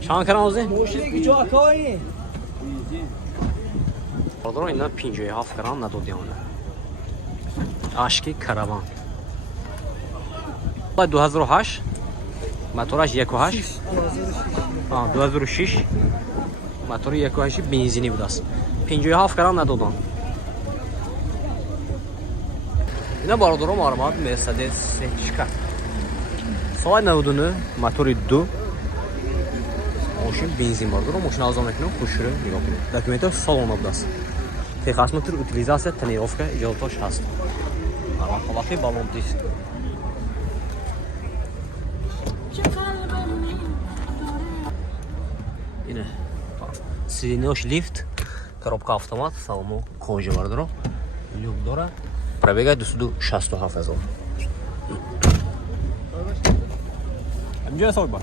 چند کران اوزی؟ موشی کجا کاری؟ برادر اینا 57 کران ندادیانه. عشقی کاروان. 2008 موتورش 1.8 2006 موتور 1.8 بنزینی بود است 57 کران ندادن اینا برادرم آرامد مرسدس سچکا سال 99 موتور 2 ماشین بنزین برادرم ماشین آزاد میکنم خوش رو نگاه کنید دکومنتاش سالن بود است تخصص утилизация тренировка اجازهش هست آرام خلاصی بالون دیست اینه سیلینوش لیفت коробка автомат салону кожа бардро люк дора пробега 267,000 амҷо ҳисоб баш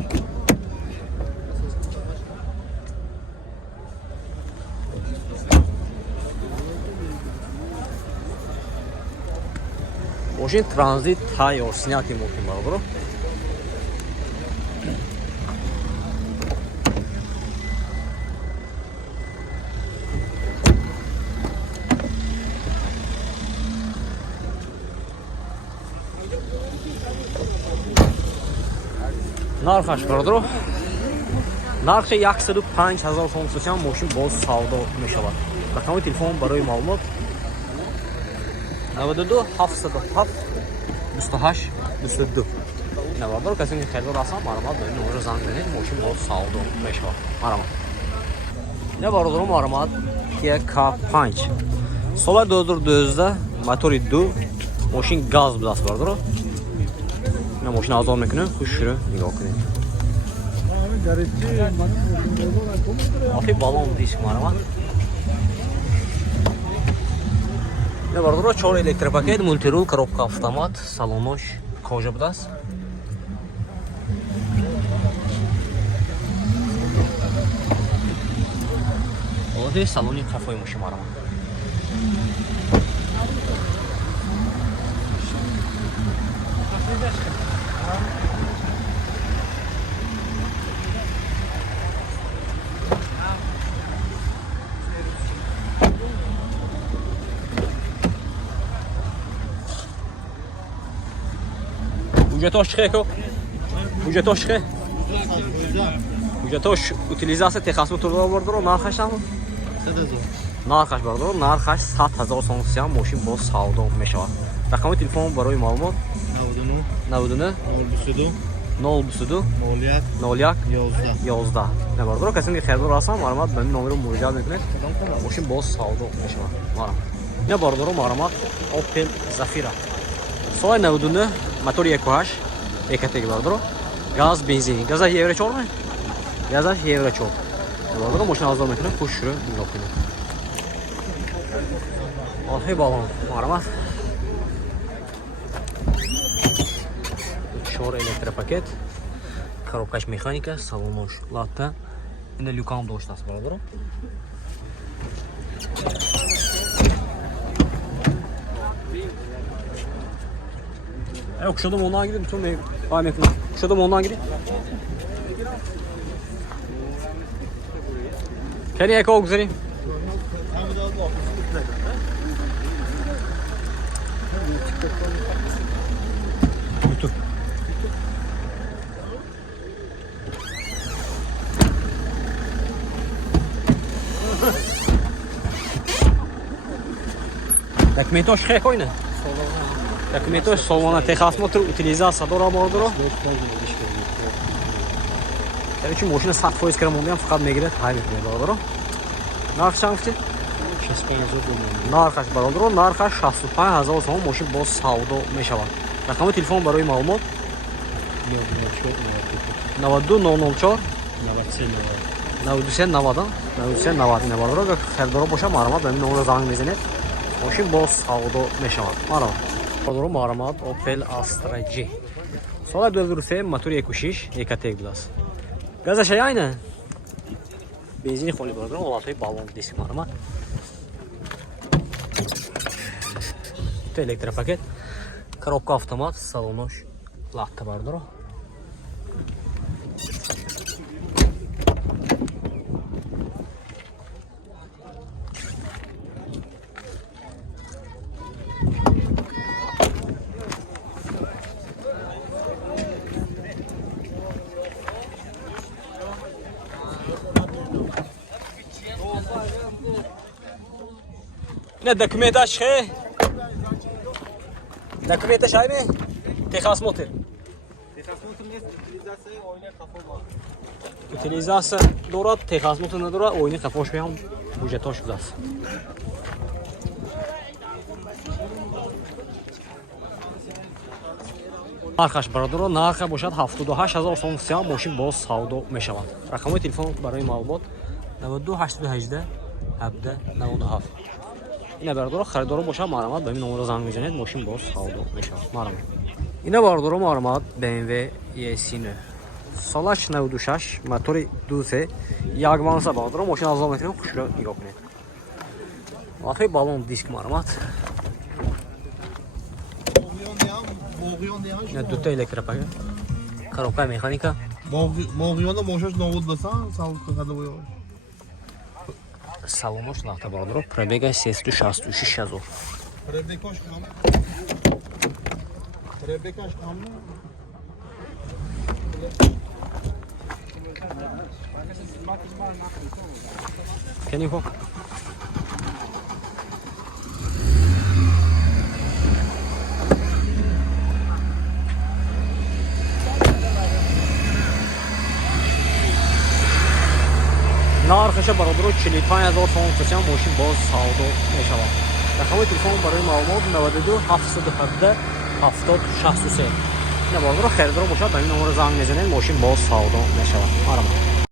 мошин транзит тайёр снятый мошин бардро нархаш бардро нархи 105,000 сом сочам мошин боз савдо мешавад рақами телефон барои маълумот 92 707 28 22 навардор касе ки хайдор ҳастам маълумот ба ин номер занг занед мошин боз савдо мешавад маълумот ина бародаром маълумот Kia K5 соли 2012 мотори 2 мошин газ будааст бародаро ина мошин озод мекунем хушро нигоҳ кунед афи балон диск маълумот ина бародаро 4 электропакет мультирул коробка автомат салонош кожа будааст оди салони қафои мошин маълумот Budjetosh chiqe-ku. Budjetosh chiqe. Budjetosh utilizatsiya texasmi turda bordiro, narxash ham. 100,000. Narxash bordiro, narxash 100,000 so'm ham moshin boz savdo meshavad. Raqami telefon baroyi ma'lumot 99 022 01 11. Ne bordiro, kasim ki xaridor asam ma'lumot bilan nomerim murojaat eting. Moshin boz savdo meshavad. Mana. Ne bordiro ma'lumot Opel Zafira. Soy 99 мотор 1.8 екатеги бардро газ бензин газа евро 4 ме газа евро 4 бардро мошин озод мекунем хушро нигоҳ кунед олхи балон маълумот 4 электропакет коробкаш механика салонош латта ина люкам доштааст бардро Yok şuradan ondan gidip bütün ne aynen şuradan ondan gidip. Keni eko güzeli. Документош хек ойна. Документош солона техасмотр утилизация дора бардро. Короче, машина 100% крамондиам фақат мегирад хай мекунед бардро. Нарх чанд гуфти? 65,000 нархаш бардро, нархаш 65,000 сом машин боз савдо мешавад. Рақами телефон барои маълумот 92 004 93 ина бардро га харидоро боша маълумот ба ин номер занг мезанед. Машин боз савдо мешавад. Маълумот бардро маълумот Opel Astra G. Соли 2003 мотори 1.6 екатег будааст. Газаш айна? бензини холӣ бародаро, ҳолатҳои баллон диск мармат. То электропакет, коробка автомат, салонош латта бародаро. Не документаш хе? Документаш айме? Техосмотр. Техосмотр нест, утилизация ойна қафо бар. Утилизация дорад, техосмотр надорад, ойни қафош ҳам ҳуҷҷатош будааст. нархаш бародаро, нарха бошад 78000 сом сиям, мошин боз савдо мешавад. Рақамҳои телефон барои маълумот 92 818 17 97. Ина бародаро, харидоро бошад маълумот ба ин номеро занг мезанед, мошин боз савдо мешавад. Маълумот. Ина бародаро, маълумот BMW E39. Солаш 96, мотори 2.3, як манса бародаро, мошин авзо метавонед, хушро нигоҳ кунед. Лафаи баллон диск маълумот. Дута электропакет, коробка механика. Боғиёна мошаш новуд басан, салонош Салонош лахта бародаро, пробега 366 000. Пребекаш кам. Пребекаш кам. Кенихо. нархаша бародаро 45000 сом сиям, мошин боз савдо мешавад. Рақамҳои телефон барои маълумот 92 717 70 63. Ина бародаро, харидоро бошад ба ин номеро занг мезанед, мошин боз савдо мешавад. Маромад.